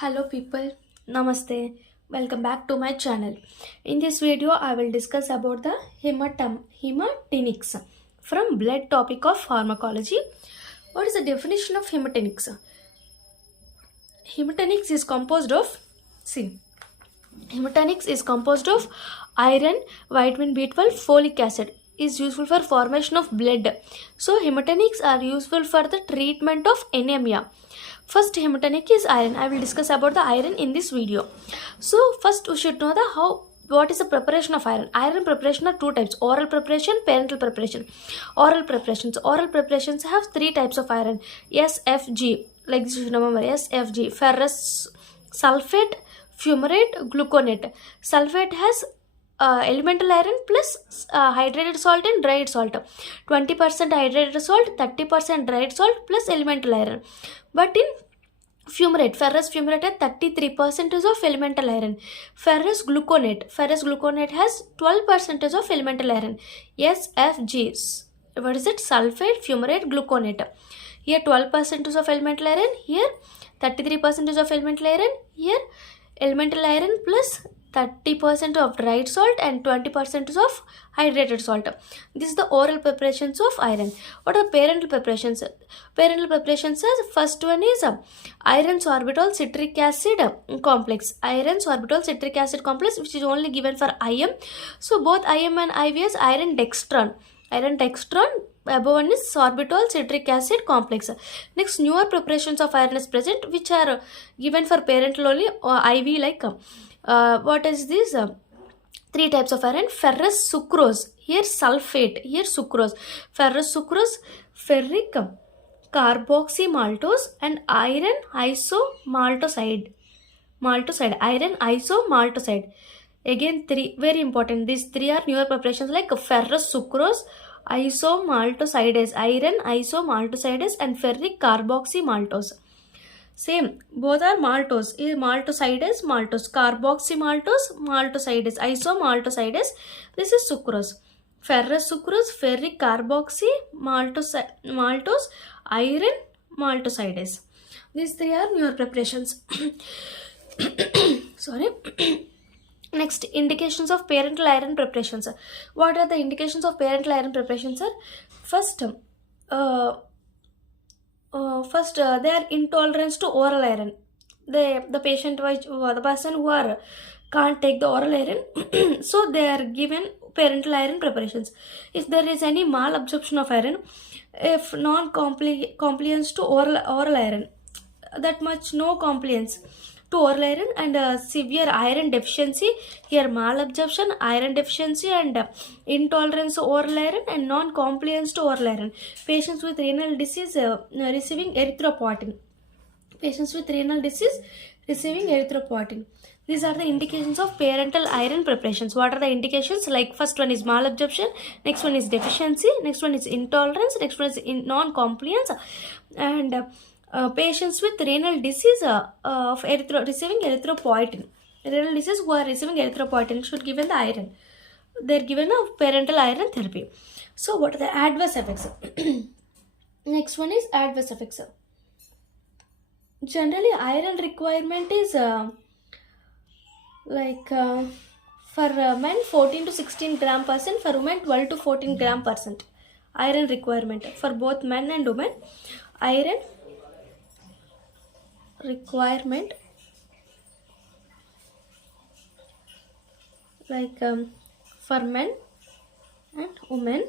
Hello people, Namaste. Welcome back to my channel. In this video, I will discuss about the hematinics from blood topic of pharmacology. What is the definition of hematinics? Hematinics is composed of see. Hematinics is composed of iron, vitamin B12, folic acid is useful for formation of blood. So hematinics are useful for the treatment of anemia. First hematinic is iron. I will discuss about the iron in this video. So first we should know what is the preparation of iron. Iron preparation are two types: oral preparation, parenteral preparation. Oral preparations have three types of iron: SFG, like this you should remember, SFG: ferrous sulfate, fumarate, gluconate. Sulfate has elemental iron plus hydrated salt and dried salt. 20% hydrated salt, 30% dried salt plus elemental iron. But in fumarate, ferrous fumarate has 33% of elemental iron. Ferrous gluconate has 12% of elemental iron. SFGs. What is it? Sulfate, fumarate, gluconate. Here 12% of elemental iron. Here 33% of elemental iron. Here elemental iron plus 30% of dried salt and 20% of hydrated salt. This is the oral preparations of iron. What are parenteral preparations? Parenteral preparations is first one is iron sorbitol citric acid complex. Iron sorbitol citric acid complex, which is only given for IM. So both IM and IV is iron dextran. Iron dextran. Above one is sorbitol citric acid complex. Next, newer preparations of iron is present, which are given for parenteral only or IV, like what is this? Three types of iron: ferrous sucrose, here sulfate, here sucrose. Ferrous sucrose, ferric carboxymaltose, and iron isomaltoside. Iron isomaltoside. Again, three very important. These three are newer preparations, like ferrous sucrose, isomaltosides, iron isomaltosides, and ferric carboxymaltose. Same, both are maltose. Maltosides, maltose, carboxymaltose, maltosides, isomaltosides. This is sucrose. Ferrous sucrose, ferric carboxy, maltose, iron maltosides. These three are newer preparations. Sorry. Next, indications of parenteral iron preparations. What are the indications of parenteral iron preparations? First, they are intolerance to oral iron. The person who are can't take the oral iron, so they are given parenteral iron preparations. If there is any malabsorption of iron, if non-compliance to oral iron, that much no compliance to oral iron, and severe iron deficiency, here malabsorption, iron deficiency, and intolerance to oral iron, and non-compliance to oral iron. Patients with renal disease receiving erythropoietin. Patients with renal disease receiving erythropoietin. These are the indications of parenteral iron preparations. What are the indications? Like first one is malabsorption, next one is deficiency, next one is intolerance, next one is non-compliance, and patients with renal disease of receiving erythropoietin. Renal disease who are receiving erythropoietin should given the iron. They are given a parenteral iron therapy. So what are the adverse effects? Next one is adverse effects. Generally, iron requirement is for men 14 to 16 gram percent, for women 12 to 14 gram percent. Iron requirement for both men and women. Iron requirement for men and women.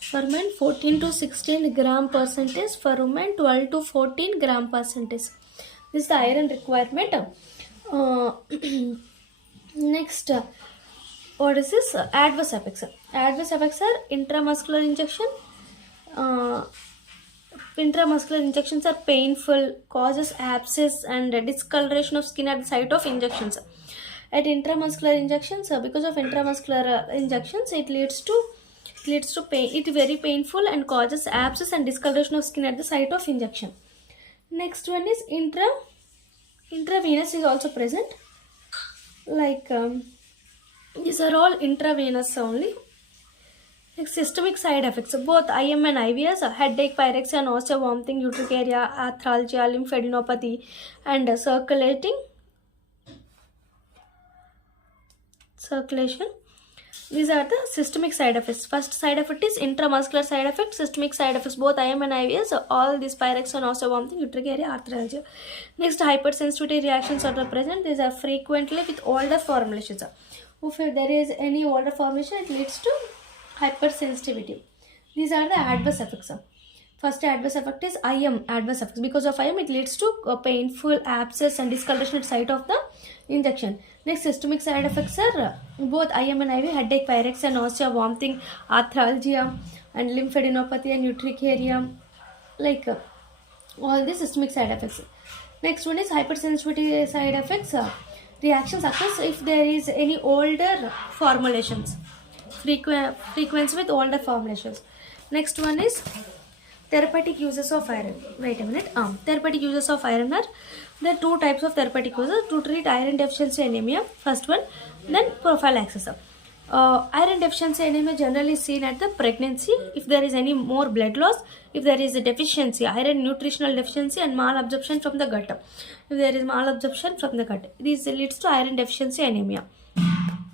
For men 14 to 16 gram percentage, for women 12 to 14 gram percentage. This is the iron requirement. Next, what is this? Adverse effects. Adverse effects are intramuscular injection. Intramuscular injections are painful, causes abscess and discoloration of skin at the site of injections. At intramuscular injections, because of intramuscular injections, it leads to pain. It is very painful and causes abscess and discoloration of skin at the site of injection. Next one is intravenous is also present. These are all intravenous only. Next, systemic side effects. Both IM and IVS, headache, pyrexia, nausea, vomiting, urticaria, arthralgia, lymphadenopathy, and circulation. These are the systemic side effects. First side effect is intramuscular side effect. Systemic side effects, both IM and IVS, all these pyrexia, nausea, vomiting, urticaria, arthralgia. Next, hypersensitivity reactions are present. These are frequently with older formulations. If there is any older formulation, it leads to hypersensitivity. These are the adverse effects. First adverse effect is IM adverse effects. Because of IM, it leads to painful abscess and discoloration at site of the injection. Next, systemic side effects are both IM and IV, headache, pyrexia, nausea, vomiting, arthralgia, and lymphadenopathy and urticaria, all these systemic side effects. Next one is hypersensitivity side effects. Reactions occurs if there is any older formulations. Frequency with older formulations. Next one is therapeutic uses of iron. Wait a minute. Therapeutic uses of iron are, there are two types of therapeutic uses to treat iron deficiency anemia. First one, then prophylaxis. Iron deficiency anemia generally seen at the pregnancy if there is any more blood loss, if there is a deficiency, iron nutritional deficiency and malabsorption from the gut. If there is malabsorption from the gut, this leads to iron deficiency anemia.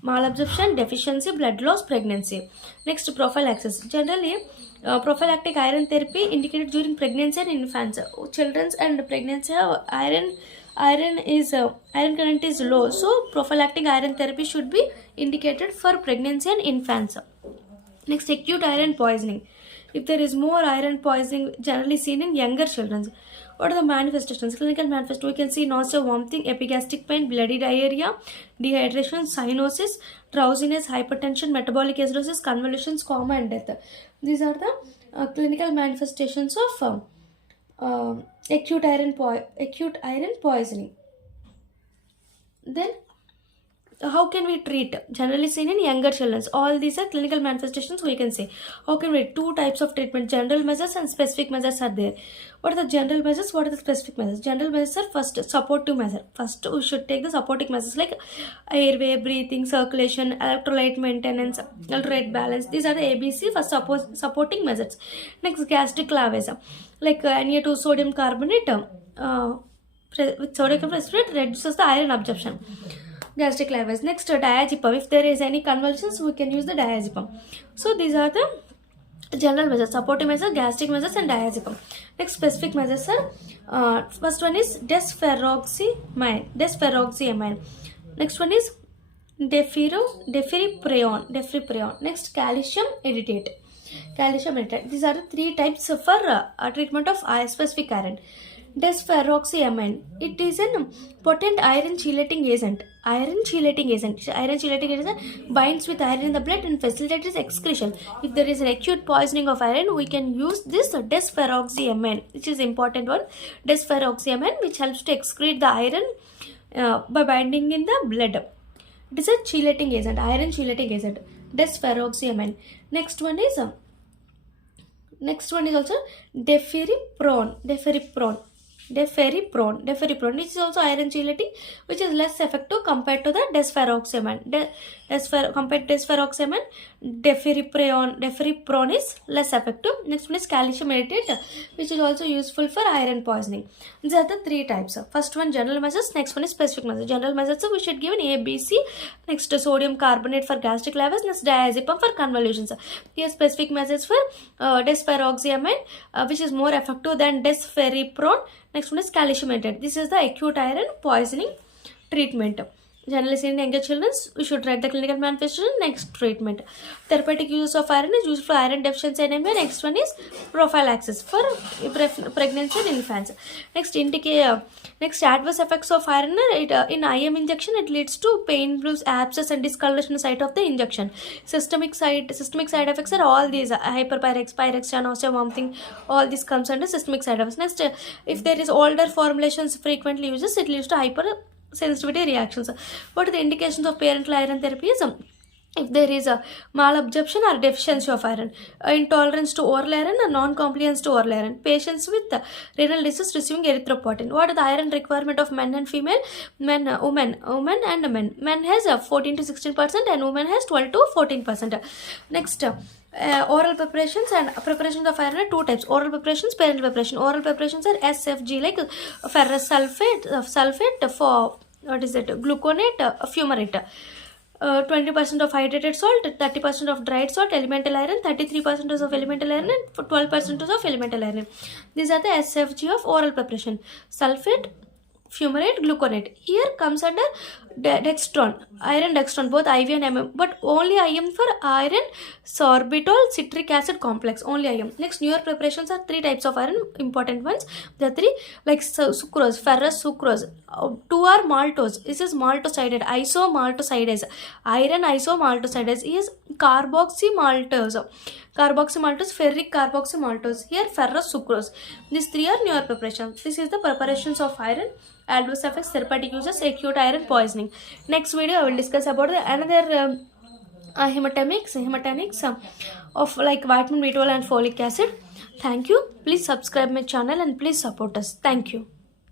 Malabsorption, deficiency, blood loss, pregnancy. Next, prophylaxis. Generally, prophylactic iron therapy indicated during pregnancy and infancy. Children's and pregnancy have iron content is low, so prophylactic iron therapy should be indicated for pregnancy and infancy. Next, acute iron poisoning. If there is more iron poisoning generally seen in younger children. What are the manifestations? Clinical manifestations, we can see nausea, vomiting, epigastric pain, bloody diarrhea, dehydration, cyanosis, drowsiness, hypertension, metabolic acidosis, convulsions, coma, and death. These are the clinical manifestations of acute iron poisoning. Then, how can we treat? Generally seen in younger children. All these are clinical manifestations we can say. How can we? Two types of treatment. General measures and specific measures are there. What are the general measures? What are the specific measures? General measures are first supportive measure. First we should take the supporting measures like airway, breathing, circulation, electrolyte maintenance, electrolyte balance. These are the ABC for supporting measures. Next, gastric lavage. Like Na2 sodium carbonate with sodium carbonate reduces the iron absorption. Gastric lavage. Next, diazepam. If there is any convulsions, we can use the diazepam. So these are the general measures, supportive measures, gastric measures, and diazepam. Next, specific measures are first one is desferroxamine. Next one is deferripreon. Next, calcium editate. These are the three types for treatment of specific iron. Desferroxamine. It is a potent iron chelating agent. Iron chelating agent binds with iron in the blood and facilitates its excretion. If there is an acute poisoning of iron, we can use this desferroxamine, which is important one. Desferroxamine, which helps to excrete the iron by binding in the blood. It is a chelating agent, iron chelating agent. Desferroxamine. Next one is also deferriprone. Deferriprone, which is also iron chelating, which is less effective compared to the desferroxamine. Compared to desferroxamine, deferriprone is less effective. Next one is calcium editate, which is also useful for iron poisoning. These are the three types. First one, general measures. Next one is specific measures. General measures, so we should give an A, B, C. Next, sodium carbonate for gastric lavage. Next, diazepam for convulsions. Here, specific measures for desferroxamine, which is more effective than desferriprone. Next one is calcium editate. This is the acute iron poisoning treatment. Generally seen in younger children, we should write the clinical manifestation. Next, treatment. Therapeutic use of iron is used for iron deficiency anemia. Next one is prophylaxis for pregnancy and infancy. Next, adverse effects of iron. In IM injection, it leads to pain, bruise, abscess, and discoloration site of the injection. Systemic side effects are all these: pyrexia, nausea, vomiting. All this comes under systemic side effects. Next, if there is older formulations frequently uses, it leads to hypersensitivity reactions. What are the indications of parenteral iron therapy? if there is a malabsorption or deficiency of iron, intolerance to oral iron or non-compliance to oral iron, patients with renal disease receiving erythropoietin. What are the iron requirement of men and female? Women and men. Men has 14 to 16% and women has 12 to 14%. Next, oral preparations and preparations of iron are two types: oral preparations, parenteral preparation. Oral preparations are SFG, like ferrous sulfate for what is it, gluconate, fumarate. 20% of hydrated salt, 30% of dried salt, elemental iron, 33% of elemental iron, and 12% of elemental iron. These are the SFG of oral preparation: sulfate, fumarate, gluconate. Here comes under dextran, iron dextran, both IV and MM, but only IM for iron sorbitol citric acid complex, only IM. Next, newer preparations are three types of iron, important ones. The three, like sucrose, ferrous sucrose. Two are maltose. This is maltosidase, isomaltosidase. Iron isomaltosidase is carboxymaltose. Carboxymaltose, ferric carboxymaltose. Here ferrous sucrose. These three are newer preparations. This is the preparations of iron, adverse effects, therapeutic uses, acute iron poisoning. Next video I will discuss about another hematinics of like vitamin B12 and folic acid. Thank you. Please subscribe my channel and please support us. Thank you.